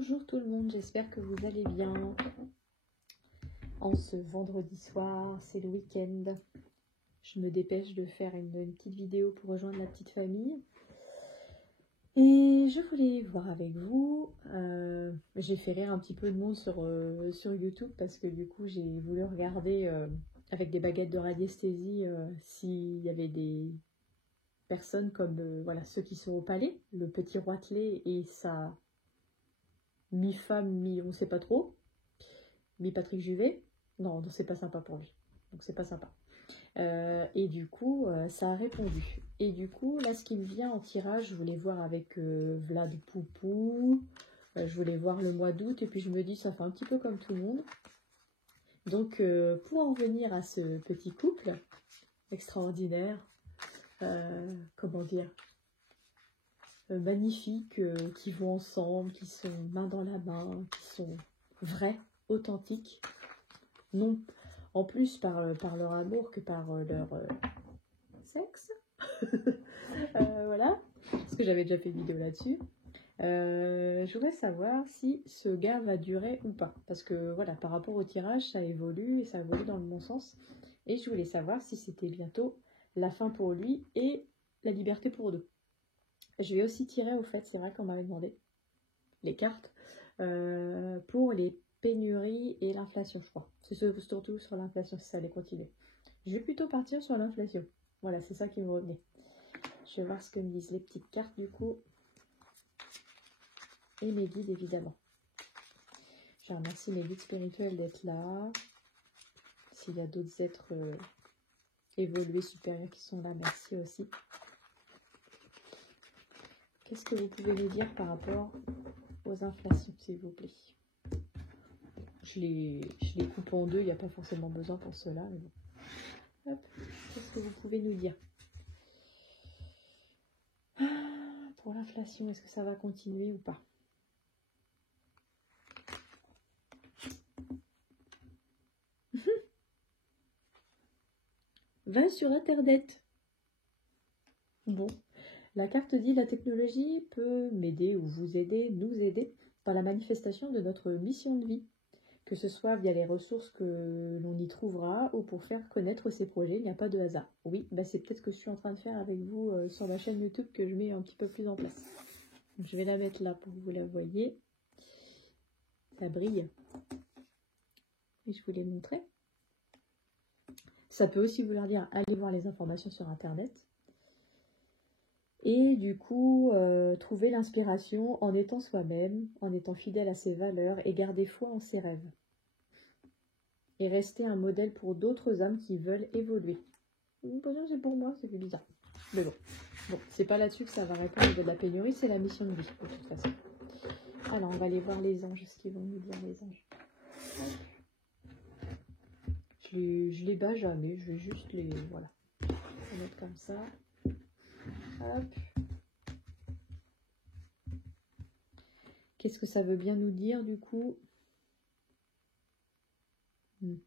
Bonjour tout le monde, j'espère que vous allez bien. En ce vendredi soir, c'est le week-end. Je me dépêche de faire une petite vidéo pour rejoindre la petite famille. Et je voulais voir avec vous, j'ai fait rire un petit peu de monde sur YouTube parce que du coup j'ai voulu regarder avec des baguettes de radiesthésie s'il y avait des personnes comme voilà, ceux qui sont au palais, le petit Roitelet et sa mi-femme, mi-on sait pas trop, mi-Patrick Juvet. Non, c'est pas sympa pour lui, donc c'est pas sympa. Et du coup, ça a répondu. Et du coup, là, ce qui me vient en tirage, je voulais voir avec Vlad Poupou, je voulais voir le mois d'août, et puis je me dis, ça fait un petit peu comme tout le monde. Donc, pour en venir à ce petit couple extraordinaire, comment dire, magnifiques, qui vont ensemble, qui sont main dans la main, qui sont vrais, authentiques, non en plus par leur amour que par leur sexe. Voilà, parce que j'avais déjà fait une vidéo là-dessus. Je voudrais savoir si ce gars va durer ou pas, parce que voilà, par rapport au tirage, ça évolue et ça évolue dans le bon sens. Et je voulais savoir si c'était bientôt la fin pour lui et la liberté pour deux. Je vais aussi tirer, au fait, c'est vrai qu'on m'avait demandé les cartes pour les pénuries et l'inflation, je crois. C'est surtout sur l'inflation, si ça allait continuer. Je vais plutôt partir sur l'inflation. Voilà, c'est ça qui me revenait. Je vais voir ce que me disent les petites cartes du coup. Et mes guides évidemment. Je remercie mes guides spirituels d'être là. S'il y a d'autres êtres évolués, supérieurs qui sont là, merci aussi. Qu'est-ce que vous pouvez nous dire par rapport aux inflations, s'il vous plaît? Je les coupe en deux, il n'y a pas forcément besoin pour cela. Mais bon. Hop, qu'est-ce que vous pouvez nous dire? Pour l'inflation, est-ce que ça va continuer ou pas? Va sur Internet. Bon, la carte dit la technologie peut m'aider ou vous aider, nous aider dans la manifestation de notre mission de vie, que ce soit via les ressources que l'on y trouvera ou pour faire connaître ses projets. Il n'y a pas de hasard. Oui, bah c'est peut-être ce que je suis en train de faire avec vous sur ma chaîne YouTube que je mets un petit peu plus en place. Donc, je vais la mettre là pour que vous la voyez. Ça brille. Et je vous l'ai montré. Ça peut aussi vouloir dire allez voir les informations sur Internet. Et du coup, trouver l'inspiration en étant soi-même, en étant fidèle à ses valeurs et garder foi en ses rêves. Et rester un modèle pour d'autres âmes qui veulent évoluer. C'est pour moi, c'est bizarre. Mais bon, c'est pas là-dessus que ça va répondre de la pénurie, c'est la mission de vie, de toute façon. Alors, on va aller voir les anges, ce qu'ils vont nous dire, les anges. Je les bats jamais, je vais juste les... Voilà. On va mettre comme ça. Hop. Qu'est-ce que ça veut bien nous dire, du coup? Allez,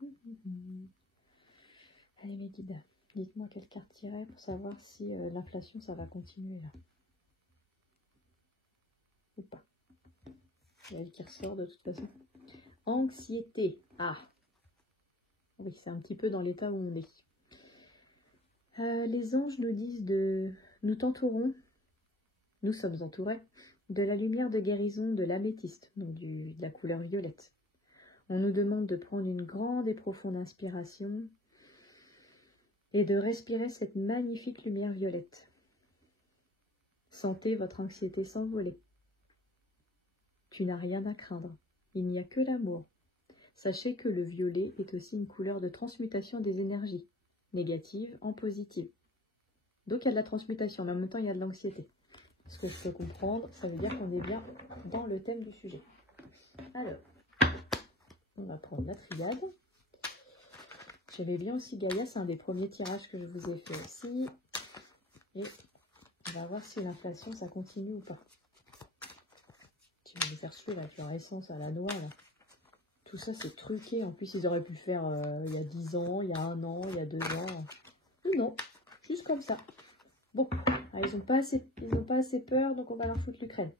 mes guides, dites-moi quelle carte tirer pour savoir si l'inflation, ça va continuer, là. Ou pas. Il y a elle qui ressort, de toute façon. Anxiété. Ah! Oui, c'est un petit peu dans l'état où on est. Les anges nous disent de... Nous t'entourons, nous sommes entourés, de la lumière de guérison de l'améthyste, donc de la couleur violette. On nous demande de prendre une grande et profonde inspiration et de respirer cette magnifique lumière violette. Sentez votre anxiété s'envoler. Tu n'as rien à craindre, il n'y a que l'amour. Sachez que le violet est aussi une couleur de transmutation des énergies, négatives en positives. Donc il y a de la transmutation, mais en même temps il y a de l'anxiété. Ce que je peux comprendre, ça veut dire qu'on est bien dans le thème du sujet. Alors, on va prendre la triade. J'avais bien aussi Gaïa, c'est un des premiers tirages que je vous ai fait aussi. Et on va voir si l'inflation, ça continue ou pas. Tu vas me faire suivre avec leur essence à la noix, là. Tout ça, c'est truqué. En plus, ils auraient pu le faire il y a 10 ans, il y a 1 an, il y a 2 ans. Non, juste comme ça. Bon, ils n'ont pas assez peur, donc on va leur foutre l'Ukraine.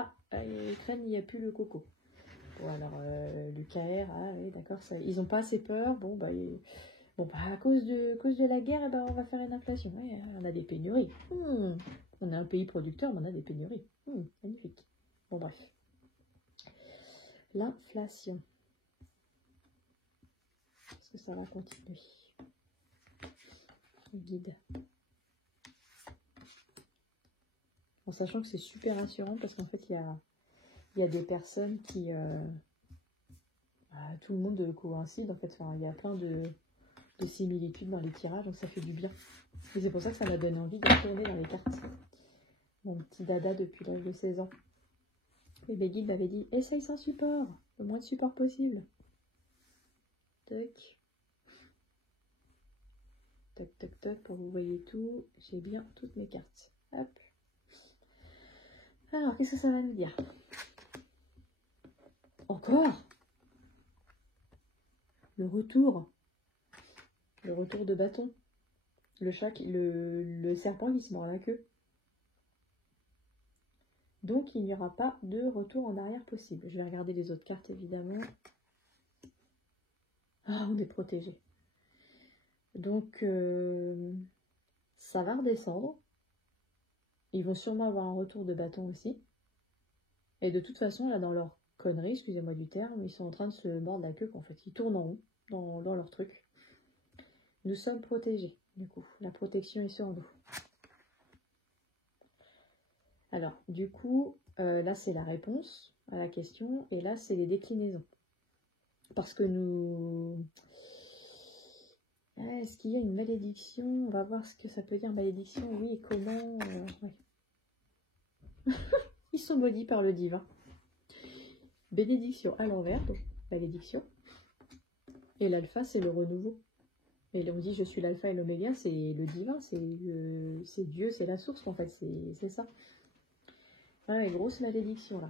Ah, à l'Ukraine, il n'y a plus le coco. Bon, alors, l'UKR, ah oui, d'accord, ils n'ont pas assez peur. Bon, bah, à cause de la guerre, eh ben, on va faire une inflation. Ouais, on a des pénuries. On est un pays producteur, mais on a des pénuries. Magnifique. Bon, bref. L'inflation. Est-ce que ça va continuer? Le guide. En sachant que c'est super rassurant parce qu'en fait, il y a des personnes qui... tout le monde coïncide, en fait. Enfin, il y a plein de similitudes dans les tirages, donc ça fait du bien. Et c'est pour ça que ça m'a donné envie de retourner dans les cartes. Mon petit dada depuis l'âge de 16 ans. Et mes guides m'avaient dit, essaye sans support, le moins de support possible. Tac. Tac, tac, tac, pour que vous voyez tout. J'ai bien toutes mes cartes. Hop. Alors, qu'est-ce que ça va nous dire? Encore le retour. Le retour de bâton. Le chat, le serpent qui se mord la queue. Donc, il n'y aura pas de retour en arrière possible. Je vais regarder les autres cartes, évidemment. Ah, on est protégé. Donc, ça va redescendre. Ils vont sûrement avoir un retour de bâton aussi. Et de toute façon, là, dans leur connerie, excusez-moi du terme, ils sont en train de se mordre la queue, en fait. Ils tournent en rond dans leur truc. Nous sommes protégés, du coup. La protection est sur nous. Alors, du coup, là, c'est la réponse à la question. Et là, c'est les déclinaisons. Parce que nous... Est-ce qu'il y a une malédiction? On va voir ce que ça peut dire, malédiction. Oui, et comment... ouais. Ils sont maudits par le divin. Bénédiction à l'envers, donc malédiction. Et l'alpha, c'est le renouveau. Et on dit je suis l'alpha et l'oméga, c'est le divin, c'est Dieu, c'est la source en fait, c'est ça. Ouais, grosse malédiction là.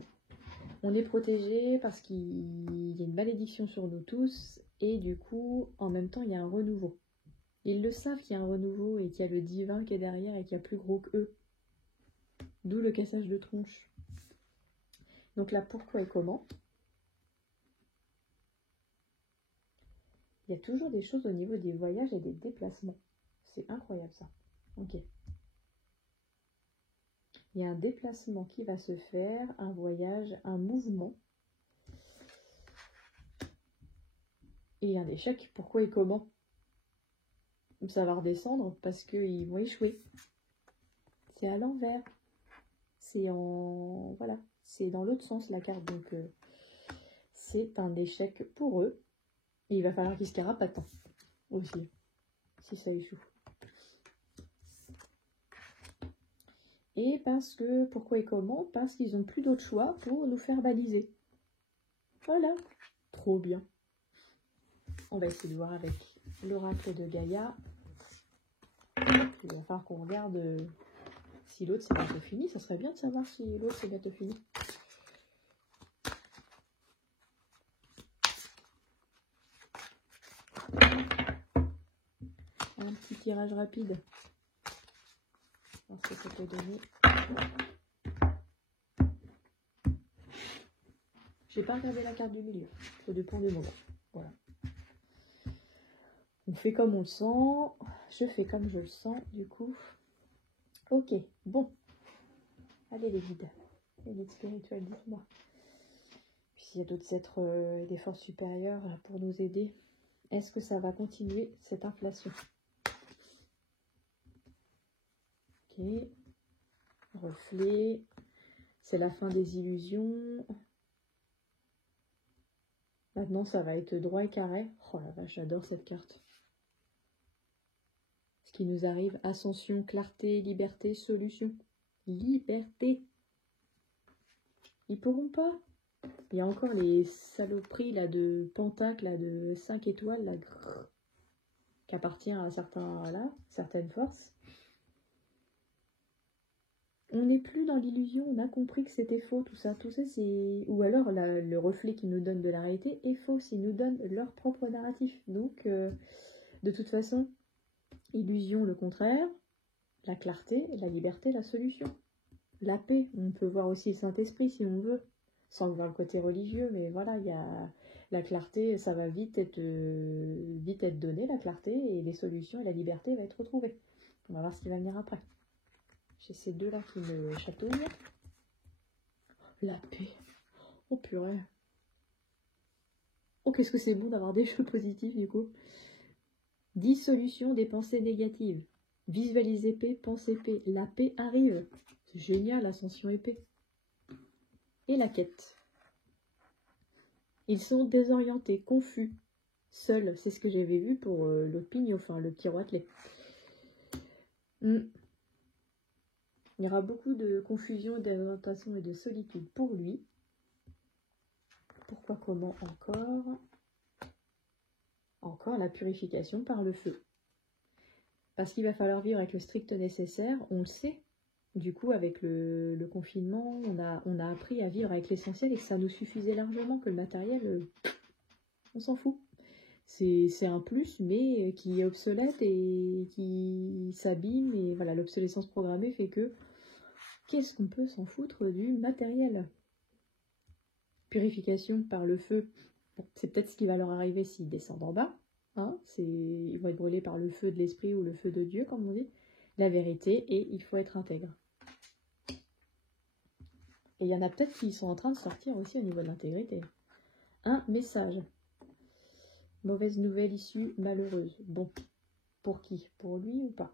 On est protégé parce qu'il y a une malédiction sur nous tous et du coup, en même temps, il y a un renouveau. Ils le savent qu'il y a un renouveau et qu'il y a le divin qui est derrière et qu'il y a plus gros qu'eux. D'où le cassage de tronche. Donc là, pourquoi et comment? Il y a toujours des choses au niveau des voyages et des déplacements. C'est incroyable ça. Ok. Il y a un déplacement qui va se faire, un voyage, un mouvement. Et un échec. Pourquoi et comment? Ça va redescendre parce qu'ils vont échouer. C'est à l'envers. C'est en... Voilà. C'est dans l'autre sens la carte. Donc c'est un échec pour eux. Et il va falloir qu'ils se carapatent aussi. Si ça échoue. Et parce que, pourquoi et comment? Parce qu'ils n'ont plus d'autre choix pour nous faire baliser. Voilà. Trop bien. On va essayer de voir avec l'oracle de Gaïa. Il va falloir qu'on regarde si l'autre c'est bientôt fini. Ça serait bien de savoir si l'autre c'est bientôt fini. Un petit tirage rapide. Voir ce que ça peut donner. J'ai pas regardé la carte du milieu. Ça dépend des moments. Voilà. On fait comme on le sent. Je fais comme je le sens, du coup. Ok, bon. Allez les guides. Les guides spirituels, dites-moi. Puis s'il y a d'autres êtres des forces supérieures pour nous aider, est-ce que ça va continuer cette inflation? Ok. Reflet. C'est la fin des illusions. Maintenant, ça va être droit et carré. Oh la vache, j'adore cette carte. Ce qui nous arrive, ascension, clarté, liberté, solution. Liberté. Ils pourront pas. Il y a encore les saloperies là, de pentacle, là, de 5 étoiles, là, qui appartient à certaines forces. On n'est plus dans l'illusion, on a compris que c'était faux, tout ça c'est... Ou alors le reflet qu'ils nous donnent de la réalité est faux, ils nous donnent leur propre narratif. Donc, de toute façon, illusion le contraire, la clarté, la liberté, la solution. la paix. On peut voir aussi le Saint-Esprit si on veut, sans voir le côté religieux, mais voilà, il y a la clarté, ça va vite être donné, la clarté, et les solutions et la liberté va être retrouvée. On va voir ce qui va venir après. J'ai ces deux-là qui me chatouillent. La paix. Oh purée. Oh, qu'est-ce que c'est bon d'avoir des jeux positifs du coup. Dissolution des pensées négatives. Visualiser paix, penser paix. La paix arrive. C'est génial, ascension et paix. Et la quête. Ils sont désorientés, confus, seuls. C'est ce que j'avais vu pour le pignon, enfin le petit roitelet. Il y aura beaucoup de confusion, d'orientation et de solitude pour lui. Pourquoi, comment encore? Encore la purification par le feu. Parce qu'il va falloir vivre avec le strict nécessaire, on le sait. Du coup, avec le confinement, on a appris à vivre avec l'essentiel et que ça nous suffisait largement, que le matériel, on s'en fout. C'est un plus, mais qui est obsolète et qui s'abîme. Et voilà, l'obsolescence programmée fait que qu'est-ce qu'on peut s'en foutre du matériel? Purification par le feu, bon, c'est peut-être ce qui va leur arriver s'ils descendent en bas. Hein, ils vont être brûlés par le feu de l'esprit ou le feu de Dieu, comme on dit. La vérité, et il faut être intègre. Et il y en a peut-être qui sont en train de sortir aussi au niveau de l'intégrité. Un message. Mauvaise nouvelle issue malheureuse. Bon, pour qui? Pour lui ou pas?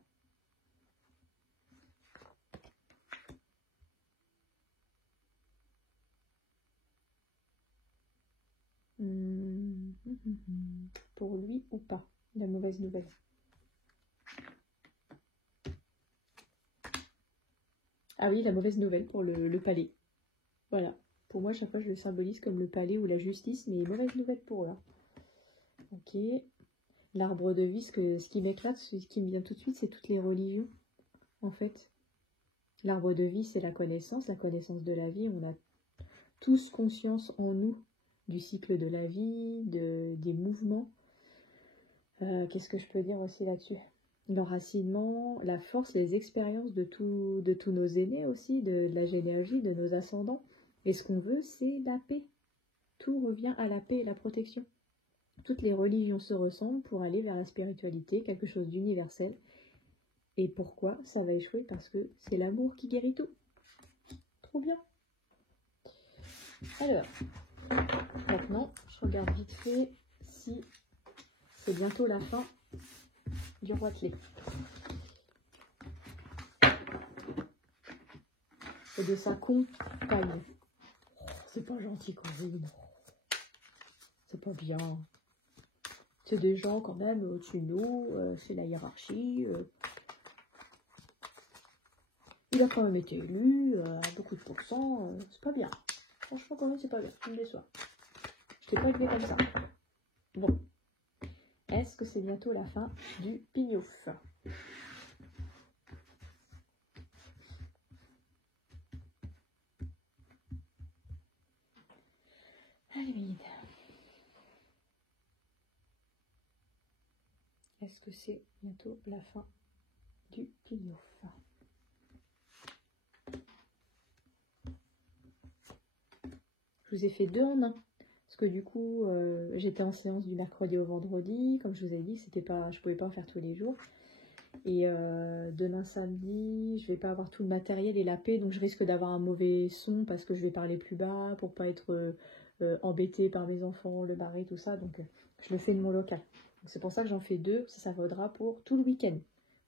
Pour lui ou pas? La mauvaise nouvelle. Ah oui, la mauvaise nouvelle pour le palais. Voilà. Pour moi, chaque fois, je le symbolise comme le palais ou la justice, mais mauvaise nouvelle pour eux. Ok. L'arbre de vie, ce qui m'éclate, ce qui me vient tout de suite, c'est toutes les religions, en fait. L'arbre de vie, c'est la connaissance de la vie. On a tous conscience en nous du cycle de la vie, des mouvements. Qu'est-ce que je peux dire aussi là-dessus? L'enracinement, la force, les expériences de tous nos aînés aussi, de la généalogie, de nos ascendants. Et ce qu'on veut, c'est la paix. Tout revient à la paix et la protection. Toutes les religions se ressemblent pour aller vers la spiritualité, quelque chose d'universel. Et pourquoi ça va échouer? Parce que c'est l'amour qui guérit tout. Trop bien. Alors, maintenant, je regarde vite fait si c'est bientôt la fin du roitelet. Et de sa compagne. C'est pas gentil, Corinne. C'est pas bien. C'est des gens quand même au-dessus de nous, c'est la hiérarchie. Il a quand même été élu à beaucoup de pourcents. C'est pas bien. Franchement, quand même, c'est pas bien. Tu me déçois. Je t'ai pas élevé comme ça. Bon. Est-ce que c'est bientôt la fin du pignouf? Allez, est-ce que c'est bientôt la fin du pignouf? Je vous ai fait deux en un. Parce que du coup, j'étais en séance du mercredi au vendredi. Comme je vous ai dit, je ne pouvais pas en faire tous les jours. Et demain samedi, je vais pas avoir tout le matériel et la paix. Donc je risque d'avoir un mauvais son parce que je vais parler plus bas pour pas être embêtée par mes enfants, le mari, tout ça. Donc je le fais de mon local. C'est pour ça que j'en fais deux. Ça vaudra pour tout le week-end.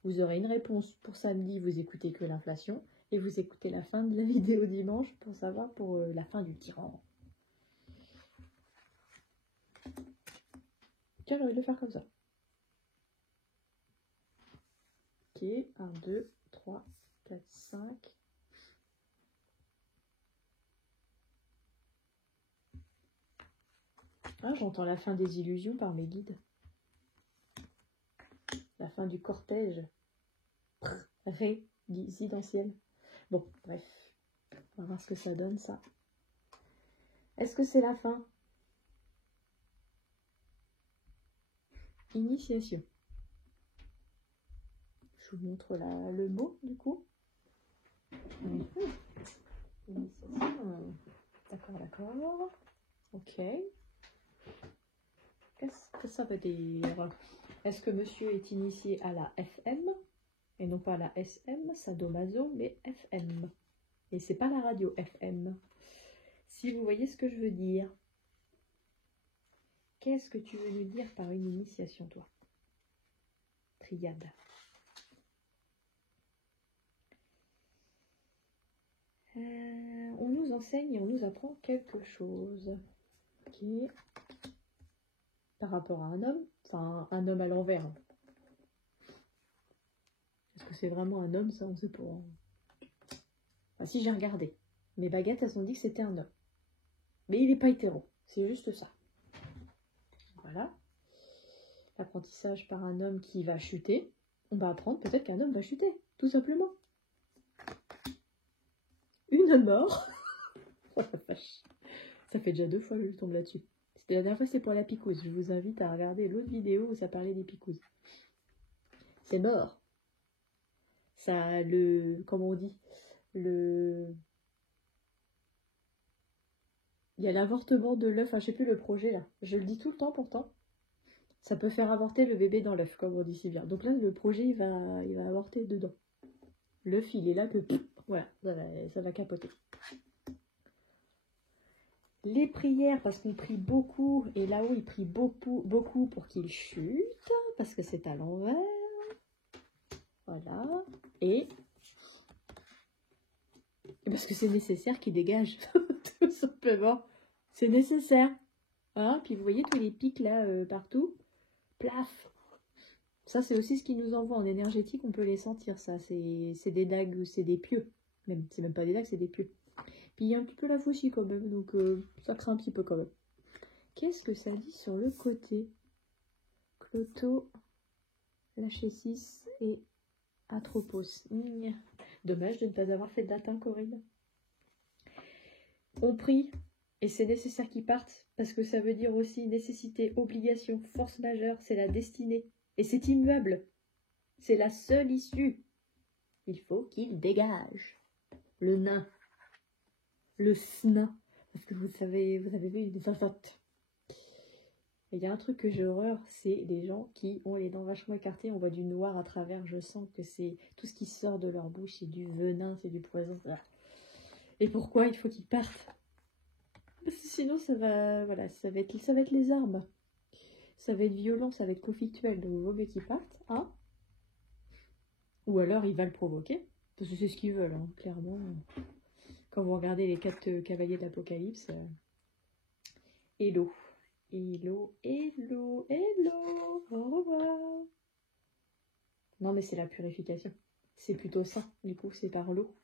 Vous aurez une réponse pour samedi, vous écoutez que l'inflation. Et vous écoutez la fin de la vidéo dimanche pour savoir pour la fin du tyran. Tiens, j'ai envie de le faire comme ça. Ok, 1, 2, 3, 4, 5. Ah, j'entends la fin des illusions par mes guides. La fin du cortège. Résidentiel. Bon, bref. On va voir ce que ça donne, ça. Est-ce que c'est la fin? Initiation. Je vous montre le mot, du coup. Initiation. D'accord, d'accord. Ok. Qu'est-ce que ça veut dire? Est-ce que monsieur est initié à la FM et non pas à la SM, sadomaso, mais FM? Et c'est pas la radio FM. Si vous voyez ce que je veux dire. Qu'est-ce que tu veux nous dire par une initiation, toi? Triade. On nous enseigne et on nous apprend quelque chose. Ok. Par rapport à un homme, enfin un homme à l'envers. Est-ce que c'est vraiment un homme, ça on sait pas. Enfin, si j'ai regardé, mes baguettes elles ont dit que c'était un homme. Mais il n'est pas hétéro, c'est juste ça. Voilà. L'apprentissage par un homme qui va chuter. On va apprendre peut-être qu'un homme va chuter, tout simplement. Une mort. Oh la vache. Ça fait déjà 2 fois que je tombe là-dessus. La dernière fois, c'est pour la picouse. Je vous invite à regarder l'autre vidéo où ça parlait des picouses. C'est mort. Ça, comment on dit, il y a l'avortement de l'œuf, enfin, je sais plus le projet là. Je le dis tout le temps pourtant. Ça peut faire avorter le bébé dans l'œuf, comme on dit si bien. Donc là, le projet, il va avorter dedans. L'œuf, il est là que, voilà, ça va capoter. Les prières, parce qu'on prie beaucoup, et là-haut, il prie beaucoup, beaucoup pour qu'il chute, parce que c'est à l'envers. Voilà. Et parce que c'est nécessaire qu'il dégage, tout simplement. C'est nécessaire. Hein? Puis vous voyez tous les pics là, partout. Plaf. Ça, c'est aussi ce qui nous envoie en énergétique, on peut les sentir, ça. C'est des dagues, c'est des pieux. C'est même pas des dagues, c'est des pieux. Puis il y a un petit peu la fauchie quand même, donc ça craint un petit peu quand même. Qu'est-ce que ça dit sur le côté? Cloto, Lachésis et Atropos. Dommage de ne pas avoir fait de latin, Corinne. On prie, et c'est nécessaire qu'ils partent, parce que ça veut dire aussi nécessité, obligation, force majeure, c'est la destinée. Et c'est immuable. C'est la seule issue. Il faut qu'il dégage. Le nain. Le snain. Parce que vous avez vu une fafotte. Il y a un truc que j'ai horreur, c'est les gens qui ont les dents vachement écartées, on voit du noir à travers, je sens que c'est tout ce qui sort de leur bouche, c'est du venin, c'est du poison. Et pourquoi il faut qu'ils partent? Parce que sinon ça va, voilà, ça va être les armes. Ça va être violent, ça va être conflictuel, donc il vaut mieux qu'ils partent, hein? Ou alors il va le provoquer, parce que c'est ce qu'ils veulent, hein, clairement. Quand vous regardez les 4 cavaliers de l'Apocalypse, hello. Hello, hello, hello, au revoir. Non mais c'est la purification. C'est plutôt ça, du coup c'est par l'eau.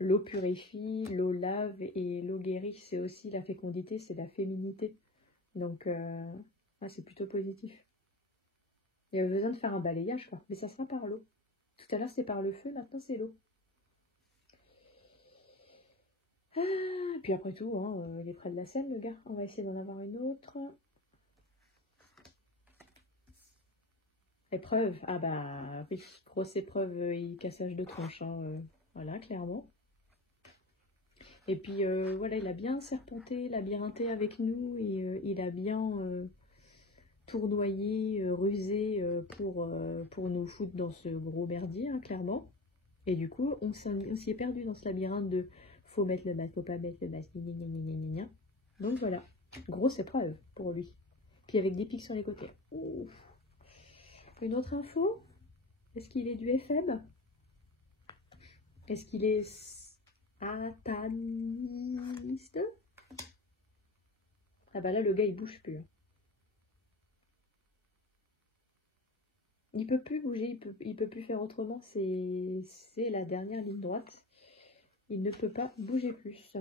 L'eau purifie, l'eau lave et l'eau guérit. C'est aussi la fécondité, c'est la féminité. Donc c'est plutôt positif. Il y avait besoin de faire un balayage quoi, mais ça sera par l'eau. Tout à l'heure c'était par le feu, maintenant c'est l'eau. Et puis après tout, hein, il est près de la Seine le gars. On va essayer d'en avoir une autre. Épreuve, ah bah oui, grosse épreuve, cassage de tronche, hein, voilà, clairement. Et puis voilà, il a bien serpenté, labyrinthe avec nous, et il a bien tournoyé, rusé pour nous foutre dans ce gros merdier, hein, clairement. Et du coup, on s'y est perdu dans ce labyrinthe de faut mettre le masque, faut pas mettre le masque, gna gna gna gna gna. Donc voilà, grosse épreuve pour lui. Puis avec des pics sur les côtés. Ouf. Une autre info? Est-ce qu'il est du FM? Est-ce qu'il est sataniste? Ah bah là, le gars, il bouge plus. Il peut plus bouger, il peut plus faire autrement. C'est la dernière ligne droite. Il ne peut pas bouger plus.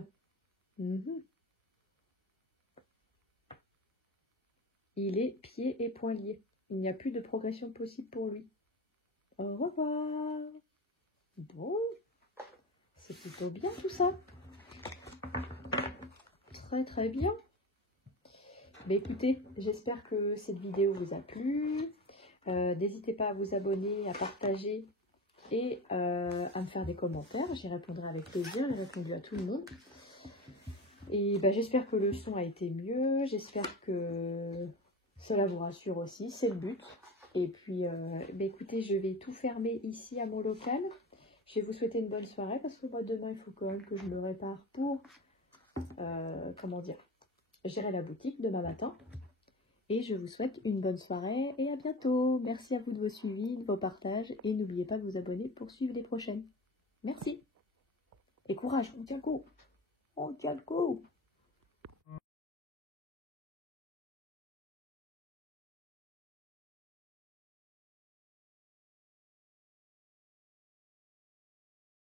Il est pieds et poings liés. Il n'y a plus de progression possible pour lui. Au revoir. Bon, c'est plutôt bien tout ça. Très très bien. Mais écoutez, j'espère que cette vidéo vous a plu. N'hésitez pas à vous abonner, à partager et à me faire des commentaires. J'y répondrai avec plaisir, j'ai répondu à tout le monde. Et bah, j'espère que le son a été mieux, j'espère que cela vous rassure aussi, c'est le but. Et puis, bah, écoutez, je vais tout fermer ici à mon local. Je vais vous souhaiter une bonne soirée parce que moi, demain, il faut quand même que je me répare pour, comment dire, gérer la boutique demain matin. Et je vous souhaite une bonne soirée et à bientôt. Merci à vous de vos suivis, de vos partages et n'oubliez pas de vous abonner pour suivre les prochaines. Merci et courage, on tient le coup. On tient le coup.